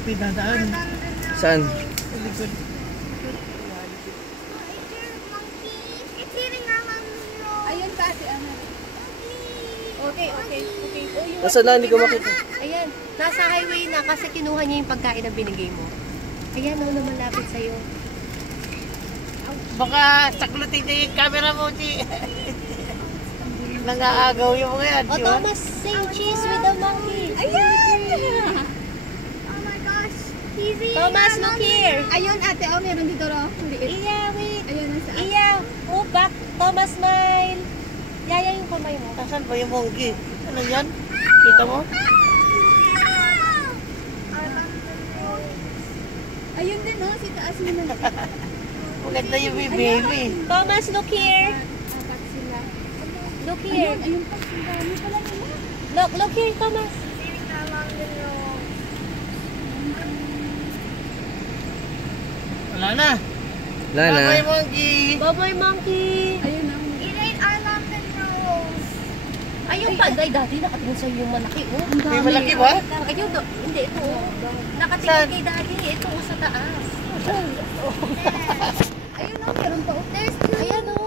pinadaan. Saan? Sa likod. Ayun pa ate Ana. Okay. Oh, yung Nasaan na? Hindi ko makita. ayan, nasa highway na kasi kinuha niya yung pagkain na binigay mo. Ayan, oh, lumalapit sa'yo. Baka saklutin niya yung camera mo, Chi. Nangaagaw yung mga yan, Oh, di ba? Thomas, say cheese with the monkey. Ayan! Oh my gosh. He's eating Thomas, our look monkey. here. Ayun ate, oh meron dito ro. Iya, wait. Ayun, nasa Iya, move back. Thomas, smile. Yaya yung kamay mo. Nasaan ba yung monkey? Ano yan? Kita mo? Ayun din oh, si taas mo na. Maganda yung baby. Thomas, look here. Apat sila. Look here. Ayun pa, ang dami pala nila. Look here, Thomas. Wala na. Wala na. Bye-bye, monkey. Bye-bye, monkey. Ayun ang Ayun pa, daddy, nakatingin sa'yo yung malaki, oh. May malaki ba? Ayun, hindi, ito, oh. Nakatingin Saan? kay daddy, ito, oh, sa taas. ayun ang meron pa. There's two. Ayan, oh.